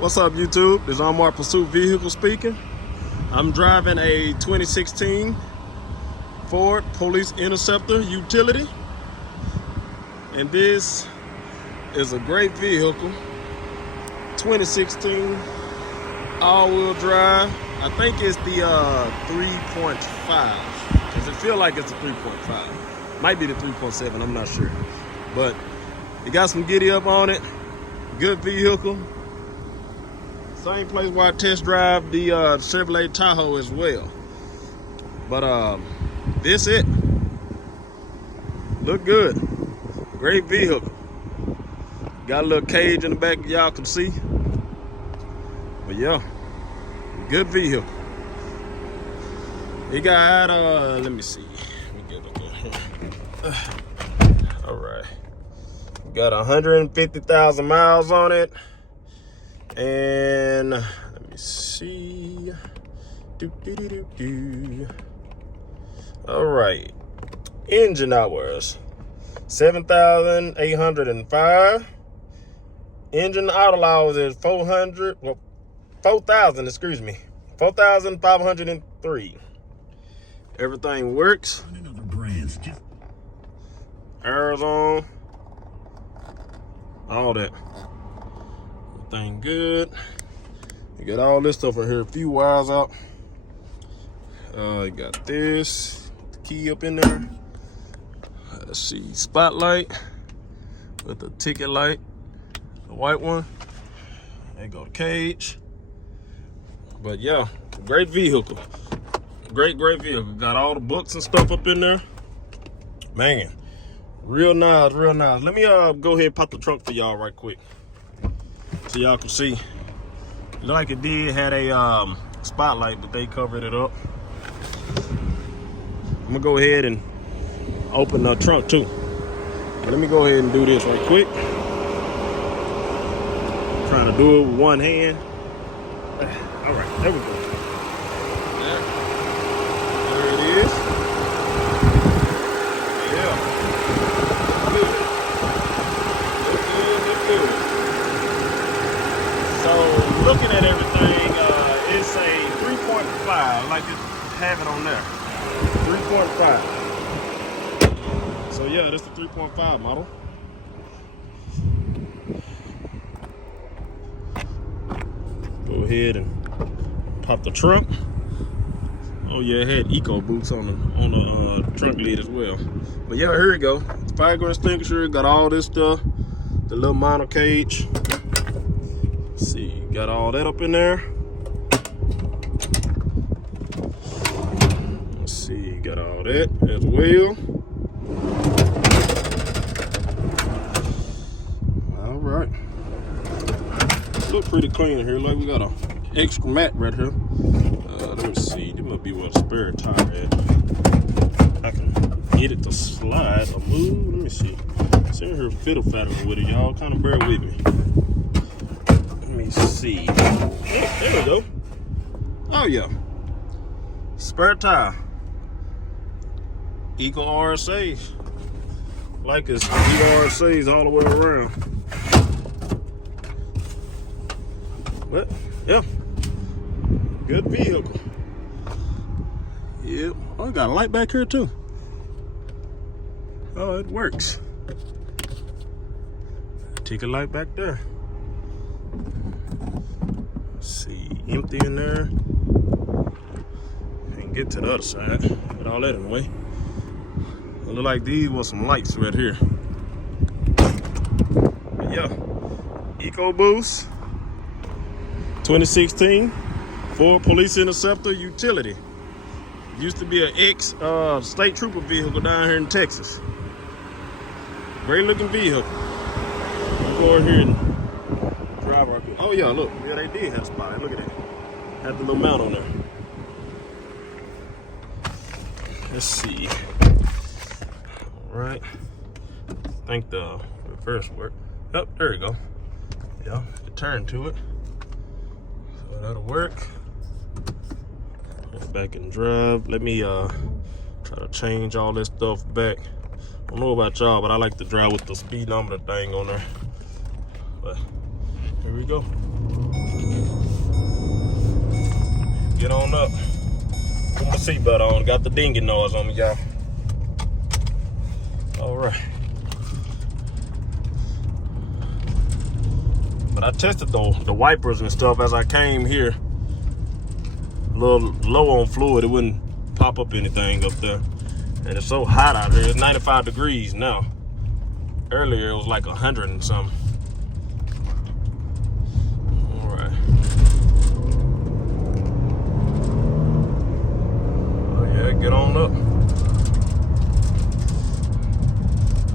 What's up, YouTube? This is Unmarked Pursuit Vehicle speaking. I'm driving a 2016 Ford Police Interceptor utility, and this is a great vehicle. 2016 all-wheel drive. I think it's the 3.5 because it feels like it's a 3.5. Might be the 3.7. I'm not sure, but it got some giddy up on it. Good vehicle. Same place where I test drive the Chevrolet Tahoe as well. But this it. Look good. Great vehicle. Got a little cage in the back y'all can see. But yeah, good vehicle. It got let me see. Let me get up there. All right. Got 150,000 miles on it. And let me see. All right. Engine hours 7,805. Engine idle hours is 4,000, excuse me. 4,503. Everything works. Arrows on. All that. Everything good. You got all this stuff in here. A few wires out. You got this. The key up in there. Let's see. Spotlight with the ticket light. The white one. There go the cage. But yeah, great vehicle. Great vehicle. Got all the books and stuff up in there. Man, real nice, real nice. Let me go ahead and pop the trunk for y'all right quick, so y'all can see. Look like it did had a spotlight, but they covered it up. I'm gonna go ahead and open the trunk too. Let me go ahead and do this right quick. I'm trying to do it with one hand. All right, there we go. There it is. Yeah. Good. Good. So looking at everything, it's a 3.5, like it have it on there. 3.5. So yeah, that's the 3.5 model. Go ahead and pop the trunk. Oh yeah, it had eco boots on the trunk lid as well. But yeah, here we go. Fire extinguisher, got all this stuff. The little minor cage. Let's see, got all that up in there. Let's see, got all that as well. All right. Look pretty clean in here. Like we got a extra mat right here. Let me see. There must be where the spare tire at. I can get it to slide or move. Let me see. Sitting here fiddle faddling with it, y'all. Kind of bear with me. Let me see. There we go. Oh yeah. Spare tire. Eco RSAs. Like it's Eco RSAs all the way around. But yeah, good vehicle. Yep. Oh, I got a light back here too. Oh, it works. Ticket light back there. Let's see, empty in there. And get to the other side. Get all that in the way. It look like these were some lights right here. But yeah, EcoBoost. 2016 Ford Police Interceptor utility. Used to be an ex-state trooper vehicle down here in Texas. Great looking vehicle. I'll go over here and drive right quick. Oh yeah, look, yeah, they did have a spot. Look at that. Had the little mount on there. Let's see. All right. I think the reverse work. Oh, there you go. Yeah, turn to it. That'll work. Back and drive. Let me try to change all this stuff back. I don't know about y'all, but I like to drive with the speedometer thing on there. But Here we go. Get on up. Put my seatbelt on. Got the dinghy noise on me, y'all. All right. But I tested the wipers and stuff as I came here. A little low on fluid. It wouldn't pop up anything up there. And it's so hot out here. It's 95 degrees now. Earlier it was like 100 and something. All right. Oh yeah, get on up.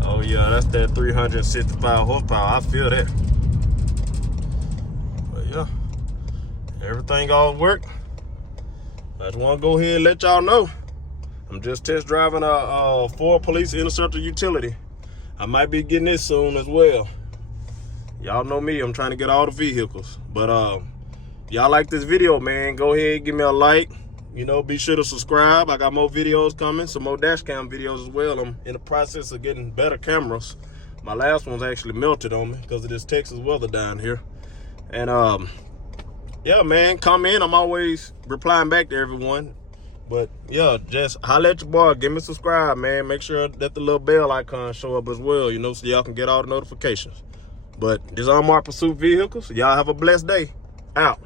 Oh yeah, that's that 365 horsepower. I feel that. But yeah, everything all worked. I just want to go ahead and let y'all know. I'm just test driving a Ford Police Interceptor utility. I might be getting this soon as well. Y'all know me, I'm trying to get all the vehicles. But y'all like this video, man, go ahead and give me a like. You know, be sure to subscribe. I got more videos coming, some more dash cam videos as well. I'm in the process of getting better cameras. My last one's actually melted on me because of this Texas weather down here. And yeah, man, comment. I'm always replying back to everyone. But yeah, just holler at your boy. Give me a subscribe, man. Make sure that the little bell icon show up as well, you know, so y'all can get all the notifications. But this Unmarked Pursuit Vehicles. Y'all have a blessed day. Out.